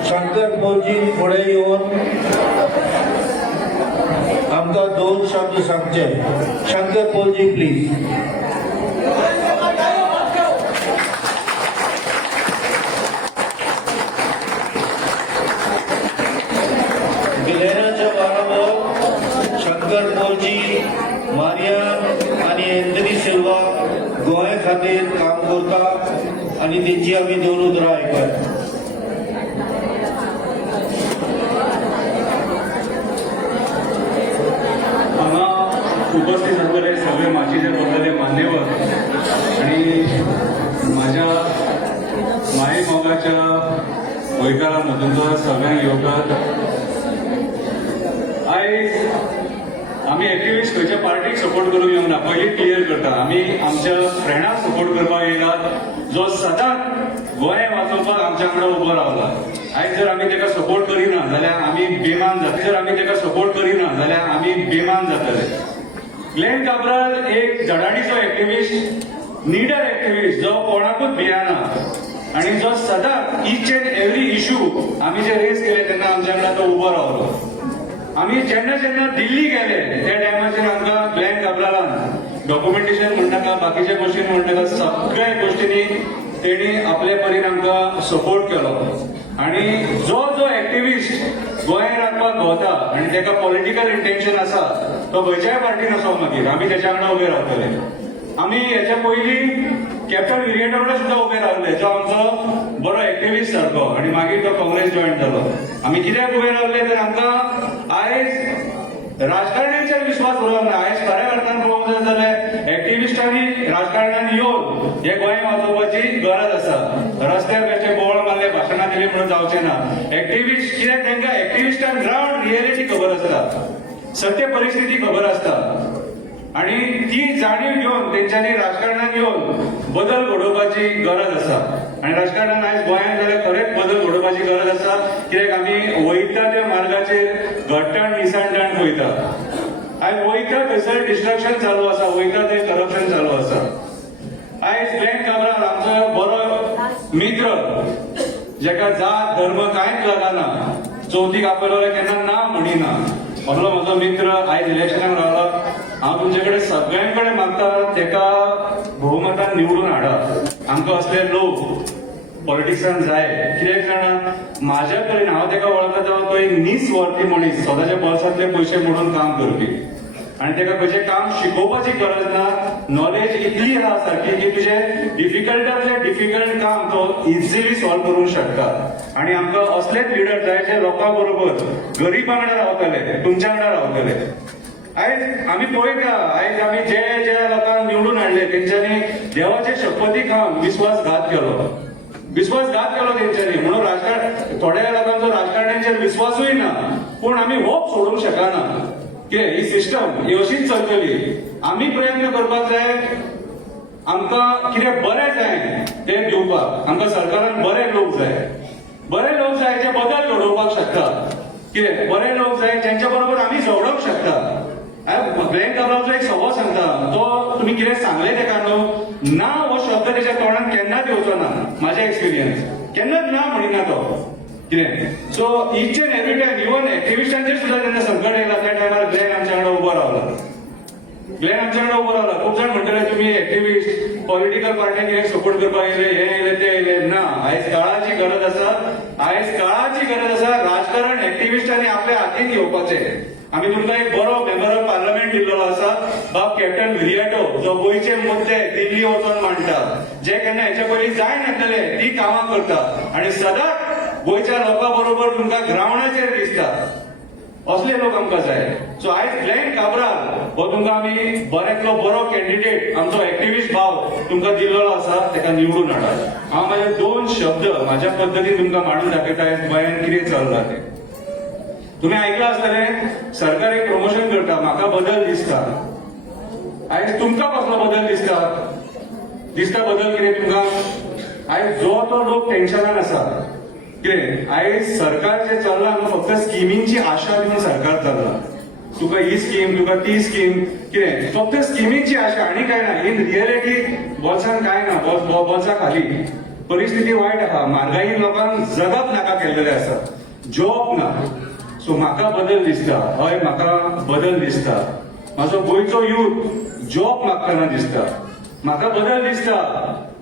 शंकर मोजी पुढे येऊन आमका 2 शब्द सांगचे. शंकर पोलजी प्लीज. गिलेराच्या बारावर शंकर पोलजी, मारियान आणि एंथनी सिल्वा गोंय खातीर काम करता आणि तेंची आमी दोन उतरां आयकय. उपस्थित असलेले सगळे माचीचे बसलेले मान्यवर आणि माझ्या माय मोगाच्या गोंयकारांमधून तो सगळ्यांक येवकार. आयज आमी एक्टिविस्ट खंयच्या पार्टीक सपोर्ट करूंक येवंक ना. पयलीं क्लियर करता, आमी आमच्या फ्रेंडाक सपोर्ट करपाक येयलात जो सदांच गोंय वाचोवपाक आमच्या वांगडा उबो रावला. आयज जर आमी ताका सपोर्ट करिना जाल्यार आमी बेमान जातले. जर आमी ताका सपोर्ट करिना जाल्यार आमी बेमान जातले. ग्लेन काब्राल एक धडाडीचो एक्टिविस्ट, निडर एक्टिविस्ट जो कोणाकूच भियाना आणि जो सदांच ईच एंड एव्हरी इश्यू आमी जे रेज केले तेन्ना आमच्या वांगडा तो उबो रावलो. आमी जेन्ना जेन्ना दिल्ली गेले त्या टायमाचेर आमकां ग्लेन काब्रालान डॉक्युमेंटेशन म्हणनाका, बाकीच्या गोष्टींनी म्हणनाका, सगळ्या गोष्टींनी तेणी आपले परीन आमकां सपोर्ट केलो. आणि जो जो एक्टिविस्ट गोंय राखपाक भोंवता आणि ताका पॉलिटिकल इंटेन्शन आसा तो खंयच्याय पार्टीन असो मागीर आमी तेच्या वांगडा उबे रावतले. आमी हेच्या पयलीं कॅप्टन विरियटो वांगडा सुद्दां उबे रावले जो आमचो बरो एक्टिविस्ट सारको आणि मागीर तो काँग्रेस जॉयन जालो. आमी कित्याक उबे रावले तर आमकां आयज राजकारण्यांचेर विश्वास उरप ना. आयज खऱ्या अर्थान पळोवंक जाय जाल्यार एक्टिविस्टांनी राजकारणान येवन हे गोंय वाचोवपाची गरज आसा. रस्त्यार खंयचे बोवाळ मारले, भाशणां दिली म्हणून जावचें ना. एक्टिविस्ट कित्याक तांकां एक्टिविस्टांक ग्राउंड रियलिटी खबर आसता, सत्य परिस्थिती खबर आसता आणि ती जाणीव घेवन तेंच्यांनी राजकारणात येवन बदल घडोवपाची गरज आसा. आणि राजकारणात आयज गोंयांत जाल्यार खरेंच बदल घडोवपाची गरज आसा. कित्याक आमी वयता त्या मार्गाचेर घट्टण निसाणटाण पळयता. आयज वयता थंयसर डिस्ट्रक्शन चालू आसा, वयता थंय करप्शन चालू आसा. आयज ग्लेन काब्राल आमचो बरो मित्र, जेका जात धर्म कांयच लागना, चवथीक आपयलो केन्ना ना म्हणिना, असलो म्हजो मित्र आयज इलेक्शनाक रावला. हांव तुमचे कडेन सगळ्यां कडेन मागता तेका भोवमतान निवडून हाडा. आमकां असले लोक पॉलिटिक्सान जाय. कित्याक जाणा, म्हाज्या परीन हांव तेका वळखता तो एक निस्वार्थी मनीस, स्वताच्या पर्सांतले पयशे मोडून काम करपी आणि तेका खंयचें काम शिकोवपाची गरज ना. नॉलेज इतली आहा सारकी की तुजें डिफिकल्टांतले डिफिकल्ट काम तो इझिली सॉल्व करूंक शकता. आणि आमकां असलेच लिडर जाय जे लोकां बरोबर गरीबां वांगडा रावतले, तुमच्या वांगडा रावतले. आयज आमी पळयता, आयज आमी जे जे लोकांक निवडून हाडले तेंच्यांनी देवाचे शपथी खावन विश्वासघात केलो तेंच्यांनी. म्हणून राजकारण थोड्या लोकांचो राजकारण्यांचेर विश्वासूय ना. पूण आमी होप सोडूंक शकना की ही सिस्टम ही अशीच चलतली. आमी प्रयत्न करपाक जाय. आमकां कितें बरें जाय तें दिवपाक आमकां सरकारान बरे लोक जाय जे बदल घडोवपाक शकता. कितें बरे लोक जाय जेंच्या बरोबर आमी झगडोंक शकता. ग्लेन काब्रालचो एक सवो सांगता, तो तुमी कितें सांगलें तेका न्हू, ना हो शब्द तेच्या तोंडान केन्नाच येवचो ना. म्हाजे एक्सपिरियन्स केन्नाच ना म्हणिना तो. कितें so each and every time even एक्टिविस्टांचेर सुद्दां जेन्ना संकट येयला त्या टायमार ग्लेन आमच्या वांगडा उबो रावला. खूब जाण म्हणटले तुमी एक्टिविस्ट पॉलिटिकल पार्टी कितें सपोर्ट करपाक येयले, हे येयले ते येयले. ना, आयज काळाची गरज आसा. राजकारण एक्टिविस्टांनी आपल्या हातीन घेवपाचें. आमी तुमकां एक बरो मेंबर ऑफ पार्लमेंट दिल्लो आसा, बाब कॅप्टन विरियटो, जो गोंयचे मुद्दे दिल्ली वचून मांडटा, जे केन्ना हेच्या पयलीं जाय नासलेले ती कामां करता आणि सदांच गोंयच्या लोकां बरोबर तुमकां ग्राउंडाचेर दिसता. असले लोक आमकां जाय. सो आयज ग्लेन काब्राल हो तुमकां आमी बऱ्यांतलो बरो कॅन्डिडेट, आमचो एक्टिविस्ट भाव तुमकां दिल्लो आसा, तेका निवडून हाडा. हांव म्हाजे 2 शब्द म्हाज्या पद्दतीन तुमकां मांडून दाखयता आयज गोंयांत कितें चल्लां तें. तुम्ही ऐकलं आसतलें सरकार एक प्रमोशन करता, म्हाका बदल दिसता. आयज तुमकां कसलो बदल दिसता बदल कितें तुमकां? आयज जो तो लोक टेन्शनान आसा. कितें आयज सरकार जे चल्ला न्हू, फक्त स्किमींची आशा दिवन सरकार चल्ला. तुका ही स्कीम, तुका ती स्कीम, कितें फक्त स्किमींची आशा आनी काय ना. इन रियलिटी बोल्सान काय ना, बोल्सा खाली. परिस्थिती वायट आहा, म्हारगायेन लोकांक जगप नाका केल्लेले आसा, जॉब ना. सो म्हाका बदल दिसता, हय म्हाका बदल दिसता. म्हाजो गोंयचो यूथ जॉब मागतना दिसता. म्हाका बदल दिसता,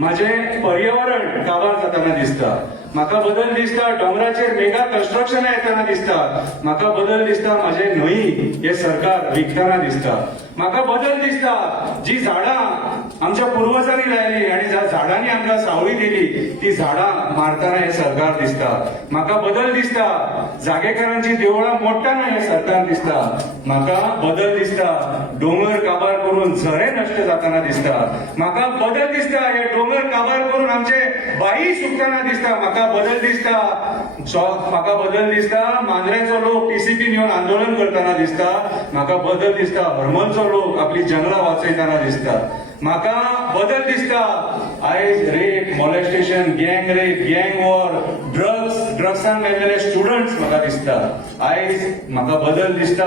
माझे पर्यावरण काबार जाताना दिसता. म्हाका बदल दिसता, डोंगराचेर मेगा कन्स्ट्रक्शन येताना दिसता. म्हाका बदल दिसता, माझे न्हंय हे सरकार विकताना दिसता. म्हाका बदल दिसता, जी झाडां आमच्या पुर्वजांनी लायली आणि ज्या झाडांनी आमकां सावळी दिली ती झाडां मारताना हे सरकार दिसता. म्हाका बदल दिसता, जागेकारांची देवळां मोडटाना हे सरकार दिसता. म्हाका बदल दिसता, डोंगर काबार करून झरे नश्ट जाताना दिसता. म्हाका बदल दिसता, हे डोंगर काबार करून आमचे बाई सुकताना दिसता. म्हाका बदल दिसता, म्हाका बदल दिसता, मांद्रेचो लोक टीसीपी येवन आंदोलन करताना दिसता. म्हाका बदल दिसता, हरमलचो लोक आपली जंगलां वाचयताना दिसता. म्हाका बदल दिसता, आयज रेप, मॉलेस्टेशन, गँग रेप, गँग वॉर, ड्रग्सान मेल्लेले स्टुडंट्स म्हाका दिसता. आयज म्हाका बदल दिसता,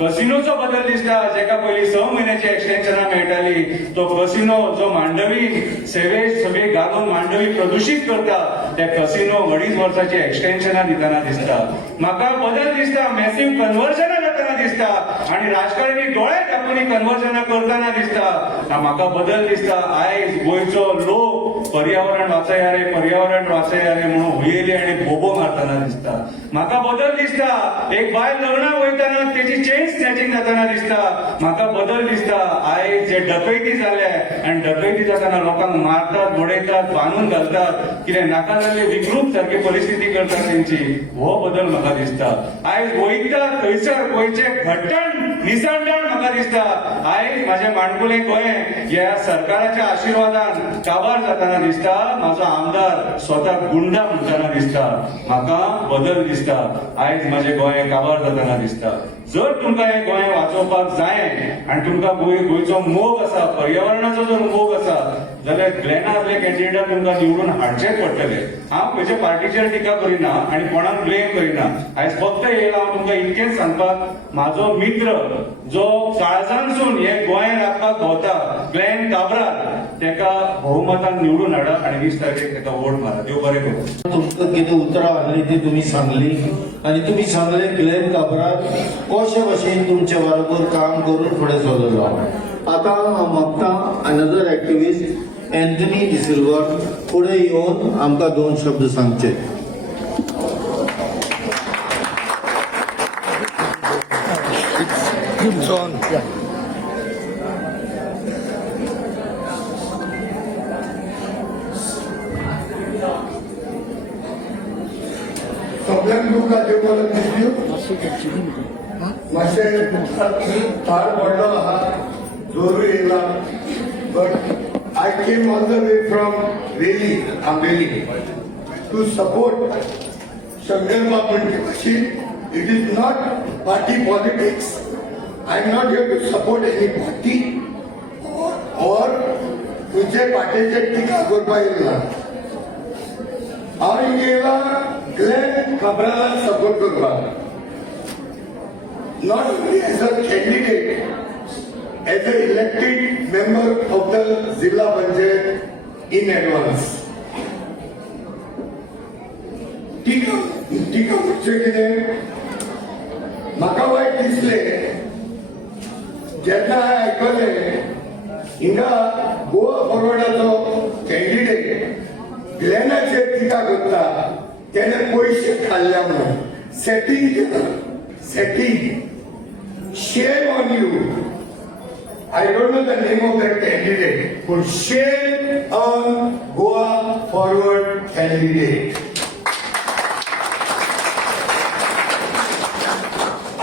कसिनोचो बदल दिसता. जेका पयलीं 6 म्हयन्याची एक्सटेन्शनां मेळटाली, तो कसिनो जो मांडवी सेवेज सगळी घालून मांडवी प्रदूषित करता, त्या कसिनो 2.5 वर्साची एक्सटेन्शनां दिताना दिसता. म्हाका बदल दिसता, मॅसिव्ह कन्वर्जनां जाताना दिसता आणि राजकारणी दोळे धापून कन्वर्जनां करताना दिसता. म्हाका बदल दिसता, आयज गोंयचो लोक पर्यावरण वाचया रे, पर्यावरण वाचया रे म्हणून हुयेली आणि बोबो मारताना दिसता. म्हाका बदल दिसता, एक बायल लग्नाक वयताना तेची चेन स्नॅचिंग जाताना दिसता. म्हाका बदल दिसता, आयज जे डकैती जाले आणि डकैती जाताना लोकांक मारतात, बडयतात, बांदून घालतात, कितें नाका जाल्ले विकृत सारखी परिस्थिती करतात तेंची, हो बदल म्हाका दिसता. आयज वयता थंयसर गोंयचे घट्टण निसंडण म्हाका दिसता. आयज म्हाजे माणकुलें गोंय ह्या सरकाराच्या आशिर्वादान काबार जाताना दिसता. म्हाजो आमदार स्वता गुंडा म्हणटाना दिसता. म्हाका बदल दिसता, आयज म्हाजे गोंय काबार जाताना दिसता. जर तुमकां हे गोंय वाचोवपाक जाय आणि तुमकां गोंयचो मोग आसा, पर्यावरणाचो जर मोग आसा, जाल्यार ग्लेनार्ले कॅन्डिडेट तुमकां निवडून हाडचेच पडटले. हांव खंयच्या पार्टीचेर टिका करिना आणि कोणाक ब्लेम करिना. आयज फक्त येयला हांव तुमकां इतकेंच सांगपाक, म्हाजो मित्र जो काळजानसून हे गोंय राखपाक भोंवता, ग्लेन काब्राल, तेका भोवमतान निवडून हाडा आणि 20 तारखेक तेका वोट मारा. देव बरें करूं. तुमकां कितें उतरां आहली ती तुमी सांगली आणि तुम्ही सांगले ग्लेन काब्राल कशे भशेन तुमचे बरोबर काम करून फुडें चललो. आता हांव मागता अनदर एक्टिविस्ट एंथनी डिसिल्वा फुडें येवन आमकां 2 शब्द सांगचे. सगळ्यांक तुमकां देव बरें दिसली. मातशें थार पडलो आहा, जोरू येयला, but I came all the way from Reli, Ambeli, to support Shankar Baba मशीन. It is not party politics. I am not here to support any party और तुझे पार्टीचेर टिका करपाक येयला. हांव येयला ग्लेन काब्रालाक सपोर्ट करपाक. Not only as a candidate, as an elected member of the Zilla Panchayat in advance. टिका म्हणजे कितें, म्हाका वायट दिसले जेन्ना हांवें आयकलें हिंगा गोवा फॉरवर्डाचो कॅन्डिडेट ग्लेनाचेर टिका करता, तेणे पयशे खाल्ल्या म्हणून सेटिंग केलां. Setting. Shame on you. I don't know the name of that candidate, but shame on Goa Forward candidate.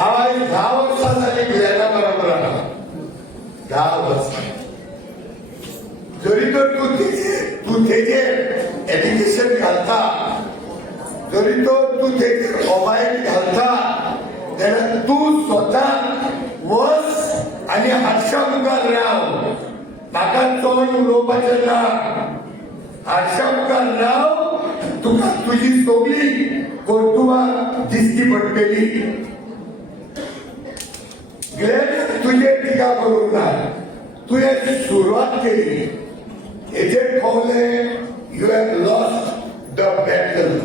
आज 10 वर्सां जाली ग्लेना बरोबर आहा. 10 वर्सां. जरी तर तू तेजेर एज्युकेशन घालता, जरी तर तू तेजेर मोबायल घालता, जाल्यार तूं स्वता वच आनी हातशा मुखार राव. म्हाका चड उलोवपाचें ना. हातशा मुखार राव, तुका तुजी सगळी कर्तुबां दिसची पडटली. ग्लेन तुजेर टिका करूंक ना. तुवें सुरवात केली, हेजेर कळलें you have lost the battle.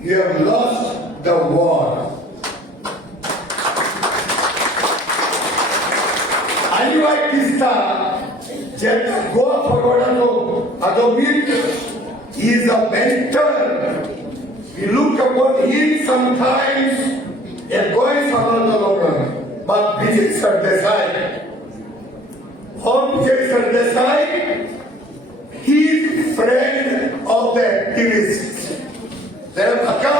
You have lost the war. आणि वाईट दिसता जेन्ना Goa फॉरवर्डाचो Adobit is a mentor. We look upon him sometimes and going from the Lord. But Vijay Sardesai, on Vijay Sardesai, he is friend of the activists. There Baka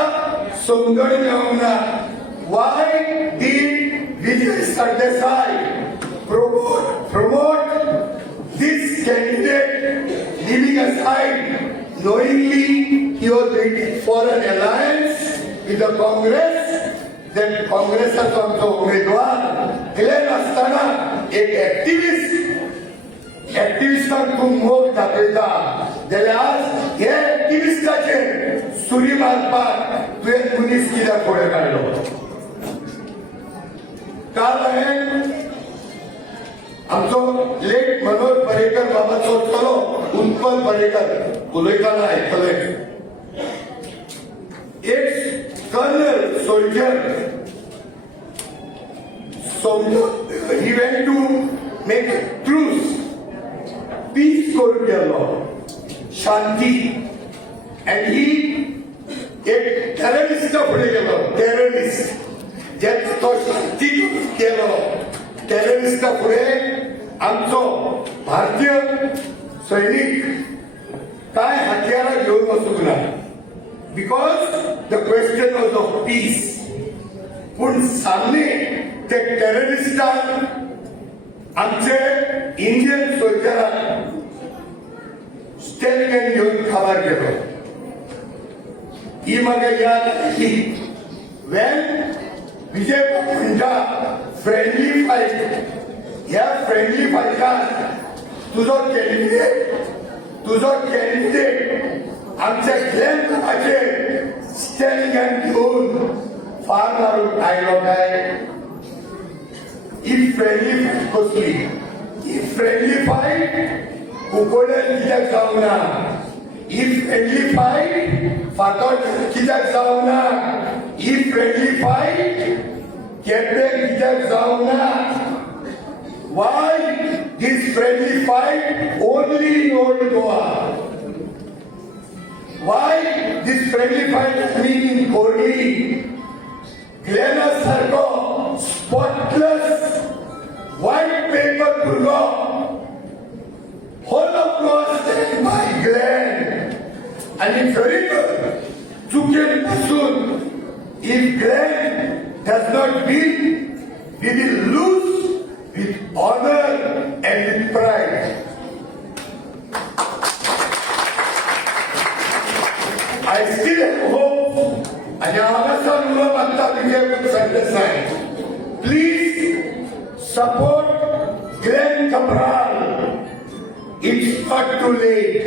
Sundari Yamuna, why did Vijay Sardesai promote this candidate leaving aside knowingly he was waiting for an alliance with the Congress? Then Congressaचा आमचा उमेदवार elect असताना एक ऍक्टिव्हिस्टांक तूं मोग दाखयता जाल्यार आज हे ऍक्टिव्हिस्टाचे सुरी मारपाक तुवें मनीस कित्याक फुडें काडलो? काल हांवें आमचो लेट मनोज पर्रेकर बाबाचो चलो उत्पल पर्रेकर उलयताना आयकलें. एक colonel soldier, so he went to make truce, peace court law, Shanti, and he एक terrorist पुढे गेलो, terrorist, ज्यात तो शांती केलो, terrorist पुढे आमचो भारतीय सैनिक काय हत्यारा घेऊन वचूंक ना. Because the question was of peace. पण सामने ते टेररिस्टान आमचे इंडियन सोल्जरांक स्टेटमेंट घेऊन खबर केलो. ही म्हाका याद आयली when विजय म्हणटा फ्रेंडली फायट. ह्या फ्रेंडली फायटात तुझो कॅन्डिडेट आमच्या ग्लेनचे स्टॅलिंग घेऊन फार मारून आयलो काय? ही फ्रेंडली फायट कसली? ही फ्रेंडली फायट कुकोडेल कित्याक जावना? ही फ्रेंडली फायट फातोड कित्याक जावना? ही फ्रेंडली फायट केपें कित्याक जावना? Why this friendly fight only in Old Goa? Why this friendly fight happening in Korli? Glenas sarko spotless white paper burgo whole of Goa stand by Glen. And if चुकेल पासून if Glen does not win, we will lose with honor and with pride. I still have hope. And please support Glen Cabral. It's not too late.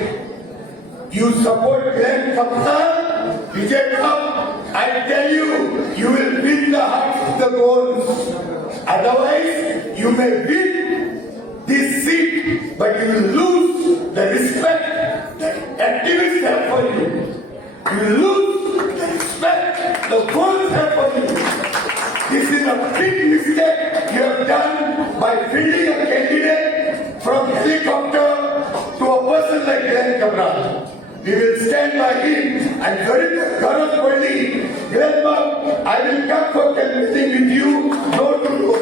You support Glen Cabral, Vijay Kam, I tell you, you will win the hearts of the goals. Otherwise, you may win this seat, but you will lose the respect that activists have for you. You will lose the respect the goals have for you. This is a big mistake you have done by fielding a candidate from helicopter to a person like Glen Cabral. We will stand by him and Gaurav Kohli, Glen Bob, I will come for canvassing with you, door to door.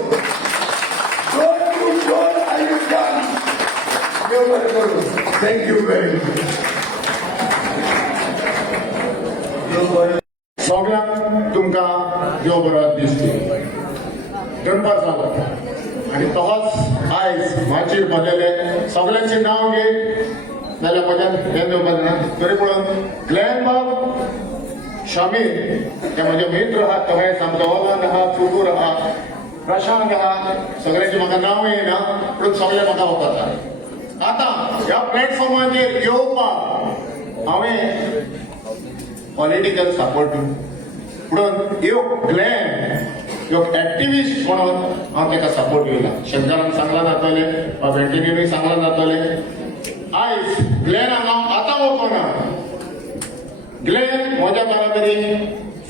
Door to door, I will come. Thank you very much. सगळ्यांक तुमकां देव बरो दिसचे गणपत जालो आनी तोच आयज माचीर बदलले सगळ्यांचे नांव घे जाल्यार म्हज्यान हें देवपाचें ना. तरी पळोवन ग्लेन बाब शामील ते म्हजे मित्र आहात तोय सामको ओलांद आहा चुकूर आहा प्रशांत आहा सगळ्यांची म्हाका नांव येना पूण सगळे म्हाका वळखतात. आतां ह्या प्लॅटफॉर्माचेर येवपाक हांवें पॉलिटिकल सपोर्ट म्हणून ह्यो ग्लेन ह्यो एक्टिविस्ट म्हणून हांव ताका सपोर्ट केला. शंकरान सांगला जातले वा वेंकटेनीय सांगला जातले. आयज ग्लेनाक हांव आतां वचना ग्लेन माझ्या बरोबरी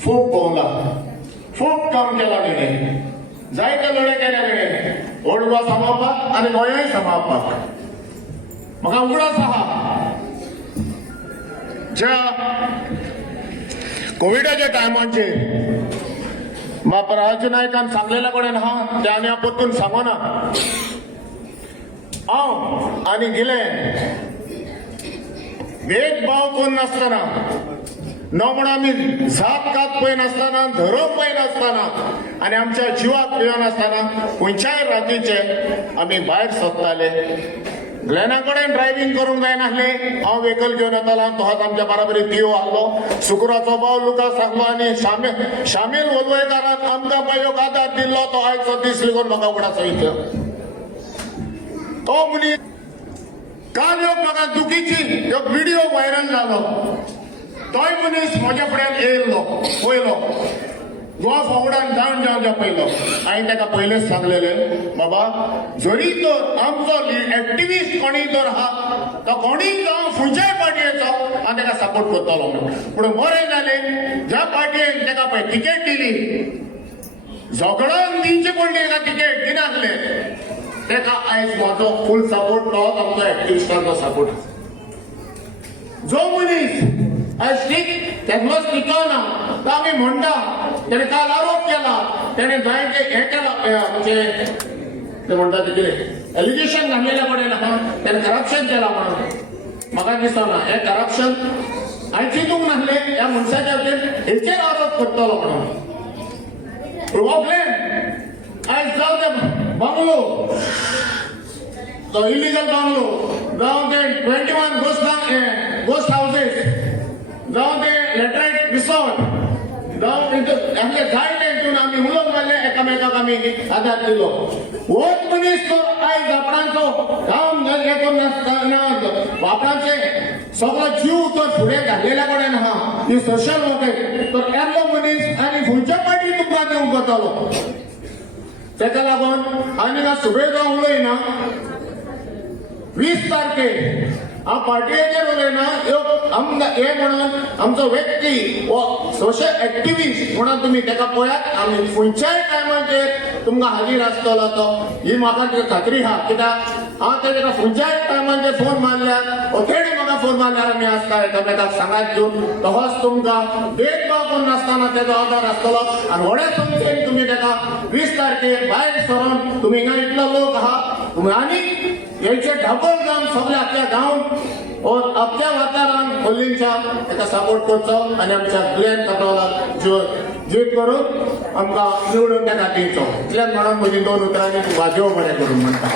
खूप भोवला, खूप काम केला तेणे, जायते लढे केले तेणे ओल्ड गोवा सांबाळपाक आनी गोंयय सांबाळपाक. म्हाका उगडास आहा ज्या कोविडाच्या टायमाचेर बाप राज नायकान सांगलेल्या कडेन हा ते आनी हांव परतून सांगना. हांव आनी गिलेन भेदभाव करून नासतना, न म्हणून आमी जात कात पळय नासतना, धर्म पळय नासतना आनी आमच्या जिवाक भियो नासतना खंयच्याय रातीचे आमी भायर सरताले. ग्लेना कडेन ड्रायव्हिंग करूंक जायनासले, हांव व्हेकल घेवन येतालो, तोच आमच्या बराबरी तियो आहलो. शुक्राचो भाव लुकास आहलो आनी शामील वलवयकारान आमकां बायोक आदार दिल्लो. तो आयचो दीस लेगून म्हाका उगडास येयलो. तो मनीस काल एक म्हाका दुखीची एक व्हिडिओ व्हायरल जालो. तोय मनीस म्हज्या फुड्यान येयल्लो पयलो गोवा फॉर्वडान जावन जावच्या पयलो. हांवें ताका पयलेच सांगलेलें, बाबा जरी तर आमचो एक्टिविस्ट कोणी तर आहा तो कोणीय जावं खंयच्याय पार्टयेचो हांव ताका सपोर्ट करतलो म्हणून. पूण बरें जालें ज्या पार्टयेन ताका पळय तिकेट दिली, झगडोन दिवची पडली ताका तिकेट दिनासले, ताका आयज म्हाजो फूल सपोर्ट, तोच आमचो एक्टिविस्टांचो सपोर्ट आसा. जो मनीस आयज तेजोच टिकवना तो आमी म्हणटा तेणे काल आरोप केला, तेणे जायते हे केला म्हणजे ते म्हणटा ते कितें एलिगेशन घातलेल्या कडेन आहा तेणे करप्शन केला म्हणून. म्हाका दिसना हे करप्शन हांवें चिंतूंक नासले ह्या मनशाच्या हेचेर आरोप करतलो म्हणून. प्रॉब्लेम आयज जावं ते बंगलो, तो इलिगल बंगलो, जावं ते 21 गोस्ट हाऊसेस, जावं ते लेटरायट रिसॉर्ट, जावं आमचे जायते हितून आमी उलोवंक लागले, एकामेकाक आमी आदार दिलो. होच मनीस तो आयज आपणाचो काम हे करून नासतना आपणाचे सगळो जीव तो फुडें घातलेल्या कडेन आहा ही सोशल वर्कर, तर येल्लो मनीस आनी खंयच्या पार्टी तुमकां दिवंक वतलो. तेका लागून आनी सुबेजा उलयना. 20 तारखेर हांव पार्टयेचेर उलयना, हे म्हणून आमचो व्यक्ती वो सोशल एक्टिविस्ट म्हणून तुमी ताका पळयात. आमी खंयच्याय टायमाचेर तुमकां हाजीर आसतलो तो, ही म्हाका खात्री आहा. कित्याक हांव ताका खंयच्याय टायमाचेर फोन मारल्यार तेणे म्हाका फोन मारल्यार आमी आसता एकामेकाक सांगात घेवन. तसोच तुमकां भेदभाव करून नासतना तेजो आदार आसतलो. आनी व्हड्या संख्येन तुमी ताका 20 तारखेर भायर सरून तुमी हिंगा इतलो लोक आहा, तुमी आनी हेचे डबल जावन सगळे आपल्या गांवांत अख्ख्या वाठारांत खोलींच्या ताका सपोर्ट करचो आनी आमच्या ग्लेन कटोलाक जीत करून आमकां निवडून ताका दिवचो. इतलेंच म्हणून म्हजी 2 उतरांनी वाजोव बरें करून म्हणटा.